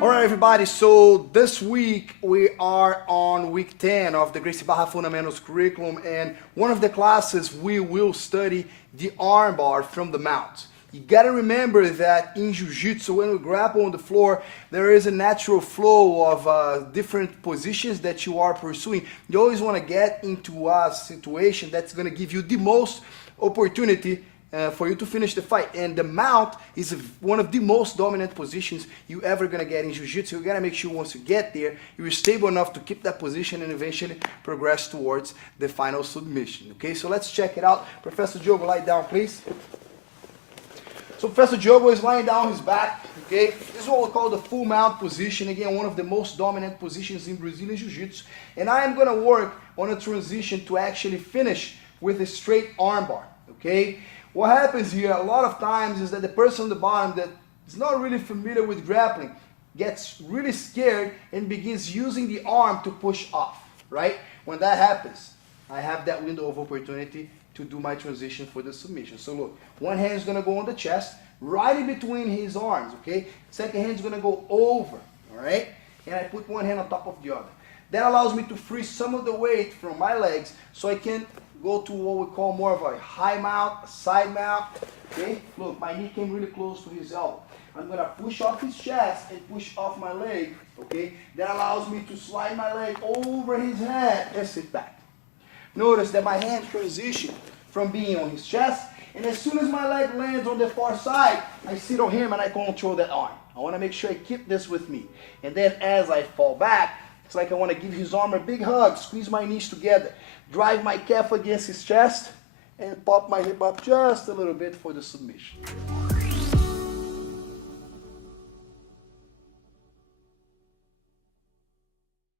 All right, everybody, so this week we are on week 10 of the Gracie Barra Fundamentals curriculum, and one of the classes we will study the armbar from the mount. You gotta remember that in Jiu-Jitsu, when we grapple on the floor, there is a natural flow of different positions that you are pursuing. You always wanna get into a situation that's gonna give you the most opportunity for you to finish the fight. And the mount is one of the most dominant positions you ever gonna get in Jiu-Jitsu. You gotta make sure once you get there, you're stable enough to keep that position and eventually progress towards the final submission. Okay, so let's check it out. Professor Diogo, lie down, please. So Professor Diogo is lying down on his back, okay? This is what we call the full mount position. Again, one of the most dominant positions in Brazilian Jiu-Jitsu. And I am gonna work on a transition to actually finish with a straight armbar, okay? What happens here a lot of times is that the person on the bottom that is not really familiar with grappling gets really scared and begins using the arm to push off, right? When that happens, I have that window of opportunity to do my transition for the submission. So look, one hand is gonna go on the chest, right in between his arms, okay? Second hand is gonna go over, all right? And I put one hand on top of the other. That allows me to free some of the weight from my legs so I can go to what we call more of a high mount, a side mount, okay? Look, my knee came really close to his elbow. I'm gonna push off his chest and push off my leg, okay? That allows me to slide my leg over his head and sit back. Notice that my hand transition from being on his chest, and as soon as my leg lands on the far side, I sit on him and I control that arm. I wanna make sure I keep this with me. And then as I fall back, it's like I want to give his arm a big hug, squeeze my knees together, drive my calf against his chest, and pop my hip up just a little bit for the submission.